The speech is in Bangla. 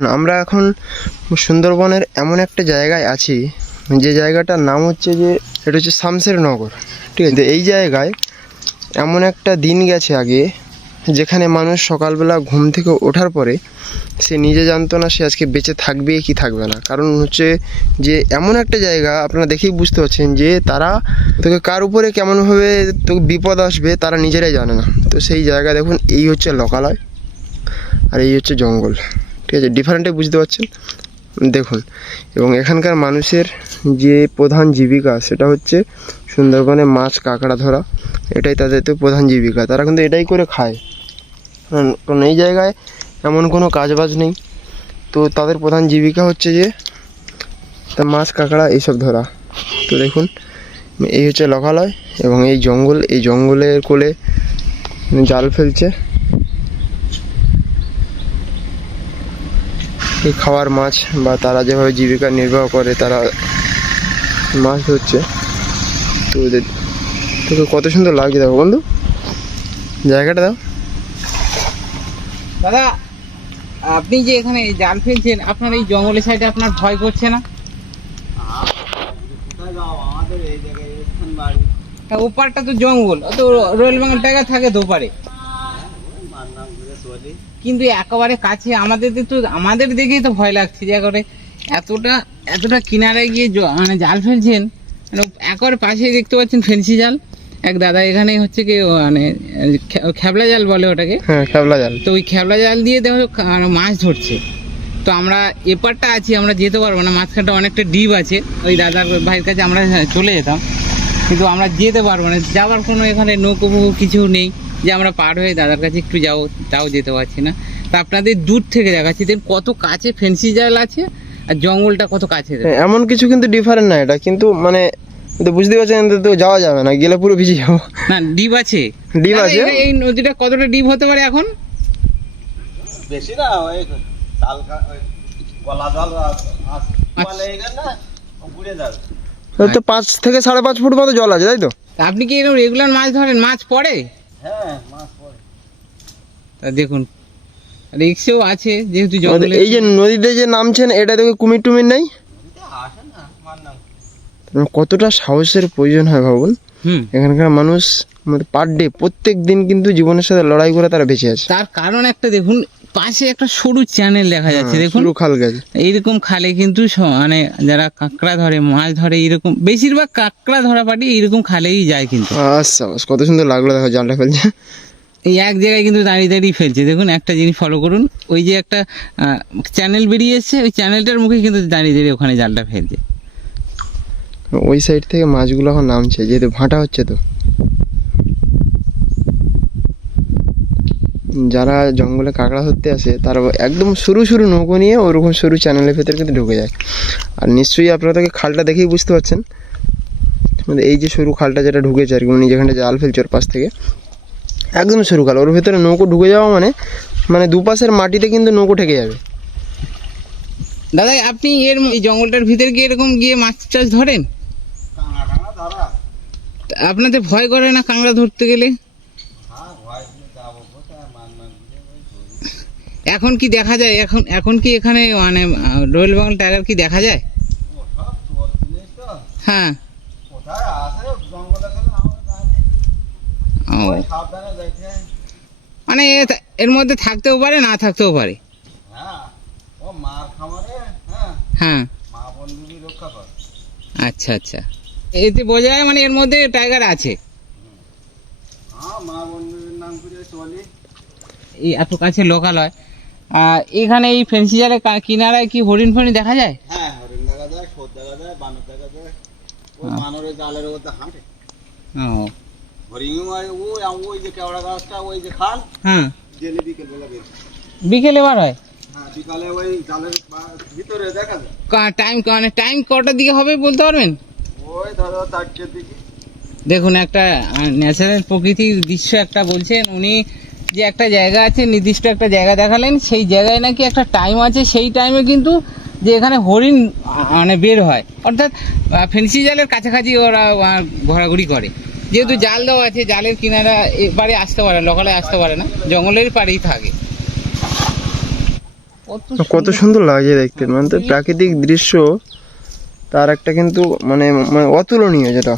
আমরা এখন সুন্দরবনের এমন একটা জায়গায় আছি, যে জায়গাটার নাম হচ্ছে যে এটা হচ্ছে শামশেরনগর। ঠিক আছে, এই জায়গায় এমন একটা দিন গেছে আগে, যেখানে মানুষ সকালবেলা ঘুম থেকে ওঠার পরে সে নিজে জানতো না সে আজকে বেঁচে থাকবে কি থাকবে না। কারণ হচ্ছে যে এমন একটা জায়গা, আপনারা দেখেই বুঝতে পারছেন যে তারা তোকে কার উপরে কেমনভাবে তোকে বিপদ আসবে তারা নিজেরাই জানে না। তো সেই জায়গা দেখুন, এই হচ্ছে লোকালয় আর এই হচ্ছে জঙ্গল। ঠিক আছে, ডিফারেন্টে বুঝতে পারছেন দেখুন। এবং এখানকার মানুষের যে প্রধান জীবিকা সেটা হচ্ছে সুন্দরবনে মাছ কাঁকড়া ধরা, এটাই তাদের তো প্রধান জীবিকা। তারা কিন্তু এটাই করে খায়, কারণ এই জায়গায় এমন কোনো কাজবাজ নেই। তো তাদের প্রধান জীবিকা হচ্ছে যে মাছ কাঁকড়া এইসব ধরা। তো দেখুন, এই হচ্ছে লোকালয় এবং এই জঙ্গল, এই জঙ্গলের কোলে জাল ফেলছে। এই খাওয়ার মাছ বা তারা যেভাবে জীবিকা নির্বাহ করে তারা মাছ ধরছে। তো তোকে কত সুন্দর লাগছে দেখো বন্ধু, জায়গাটা দাও। দাদা, আপনি যে এখানে জাল ফেলছেন, আপনার এই জঙ্গলের সাইডে আপনার ভয় করছে না? ওপারটা তো জঙ্গল, তো রয়্যাল বেঙ্গল টাইগার থাকে তো ওপারে, কিন্তু একেবারে কাছে আমাদের তো, আমাদের দেখেই তো ভয় লাগছে যে একেবারে এতটা কিনারায় গিয়ে মানে জাল ফেলছেন। মানে একেবারে পাশেই দেখতে পাচ্ছেন ফেন্সি জাল। এক দাদা এখানে হচ্ছে কি মানে খেবলা জাল বলে ওটাকে, হ্যাঁ খেবলা জাল। তো ওই খেবলা জাল দিয়ে দেখো মাছ ধরছে। তো আমরা এপারটা আছি, আমরা যেতে পারবো না, মাঝখানটা অনেকটা ডিপ আছে। ওই দাদার ভাইয়ের কাছে আমরা চলে যেতাম, কিন্তু আমরা যেতে পারবো না, যাওয়ার কোনো এখানে নৌকো কিছু নেই যে আমরা পার হয়ে দাদার কাছে একটু যাবো, তাও যেতে পারছি না। তা আপনাদের দূর থেকে দেখাচ্ছি, দেখুন কত কাছে ফেন্সি জাল আছে আর জঙ্গলটা কত কাছে। এমন কিছু কিন্তু ডিফারেন্ট না এটা, কিন্তু মানে তো বুঝতে পারছেন তো যাওয়া যাবে না, গেলে পুরো ভিজে যাবো। না ডিপ আছে, ডিপ আছে। এই নদীটা কতটা ডিপ হতে পারে এখন? বেশি না, ওই গলা জল ঘুরে যাবে তো 5 থেকে 5.5 ফুট মতো জল আছে, তাই তো? আপনি কি এরকম রেগুলার মাছ ধরেন? মাছ পড়ে? হ্যাঁ, মাছ পড়ে। তা দেখুন রিক্সেও আছে, যেহেতু জঙ্গলে। এই যে নদীতে যে নামছেন, এটা থেকে কুমির টুমির নেই? আসে না, মার নাম কতটা সাহসের প্রয়োজন হয় ভাবুন। এখানকার মানুষ পার ডে প্রত্যেক দিন কিন্তু জীবনের সাথে লড়াই করে তারা বেঁচে আছে। তার কারণ একটা দেখুন, পাশে একটা সরু চ্যানেল দেখা যাচ্ছে, দেখুন সরু খাল গেছে। এইরকম খালে কিন্তু মানে যারা কাঁকড়া ধরে, মাছ ধরে, এরকম বেশিরভাগ কাঁকড়া ধরা পাটি এইরকম খালেই যায়। কিন্তু আচ্ছা, কত সুন্দর লাগলো দেখো জালটা ফেলছে। এই এক জায়গায় কিন্তু দাঁড়িয়ে দাঁড়িয়ে ফেলছে। দেখুন একটা জিনিস ফলো করুন, ওই যে একটা চ্যানেল বেরিয়ে এসছে, ওই চ্যানেলটার মুখে কিন্তু দাঁড়িয়ে দাঁড়িয়ে ওখানে জালটা ফেলছে। ওই সাইড থেকে মাছগুলো এখন নামছে, যেহেতু ভাঁটা হচ্ছে। তো যারা জঙ্গলে কাঁকড়া ধরতে আসে তারা একদম সরু সরু নৌকো নিয়ে ওরকম সরু চ্যানেলের ভেতরে কিন্তু ঢুকে যায়। আর নিশ্চয়ই আপনারা তাকে খালটা দেখেই বুঝতে পারছেন, মানে এই যে সরু খালটা যেটা ঢুকেছে আর কি, উনি যেখানটা জাল ফেলছে ওর পাশ থেকে একদম সরু খাল, ওর ভেতরে নৌকো ঢুকে যাওয়া মানে দুপাশের মাটিতে কিন্তু নৌকো ঠেকে যাবে। দাদা, আপনি এই জঙ্গলটার ভিতরে গিয়ে এরকম গিয়ে মাছ টাছ ধরেন? কাঁকড়া ধরা আপনাদের ভয় করে না কাঁকড়া ধরতে গেলে? হ্যাঁ, ভয় যাবো কোথায়, মান এখন কি দেখা যায়? এখন কি এখানে মানে রয়্যাল বেঙ্গল টাইগার কি দেখা যায়? সব তোর জিনিস তো, হ্যাঁ। কোথায় আসে জঙ্গলে গেলে আমরা জানি, সাবধানে যাইতে হয়। মানে এর মধ্যে থাকতেও পারে, না থাকতেও পারে। হ্যাঁ, ও মার খামারে, হ্যাঁ হ্যাঁ, মা বন্ধুকে রক্ষা করে। আচ্ছা আচ্ছা, এতে বোঝা যায় মানে এর মধ্যে টাইগার আছে। হ্যাঁ, মা বন্ধুর নাম করে চলি। এই এত কাছে লোকালয়, এখানে এই ফেন্সি জালের কিনারায় কি হরিণ ফরিণ দেখা যায়? হ্যাঁ, হরিণ দেখা যায়, শোধ দেখা যায়, বানর দেখা যায়। ওই বানরের জালের মধ্যে হাঁটে ও, হরিণ। ওই যে কেওড়া গাছটা, ওই যে খাল, হ্যাঁ, ডেলি বিকেল বেলা বের। বিকেলে বার হয়? হ্যাঁ, বিকালে ওই জালের ভিতরে দেখা যায়। টাইম কটার দিকে হবে বলতে পারবেন? ওই ধরো 4টের দিকে। দেখুন একটা ন্যাচারাল প্রকৃতির দৃশ্য একটা বলছেন উনি, যে একটা জায়গা আছে, নির্দিষ্ট একটা জায়গা দেখালেন, সেই জায়গায় নাকি একটা টাইম আছে, সেই টাইমে কিন্তু যে এখানে হরিণ মানে বের হয়, অর্থাৎ ফেন্সি জালের কাছাকাছি ওরা ঘোরাঘুরি করে। যেহেতু জাল দেওয়া আছে, জালের কিনারা এপারে আসতে পারে, লোকালে আসতে পারে না, জঙ্গলের পাড়েই থাকে। কত সুন্দর লাগছে দেখতে, মানে তো প্রাকৃতিক দৃশ্য তার একটা কিন্তু মানে অতুলনীয় যেটা।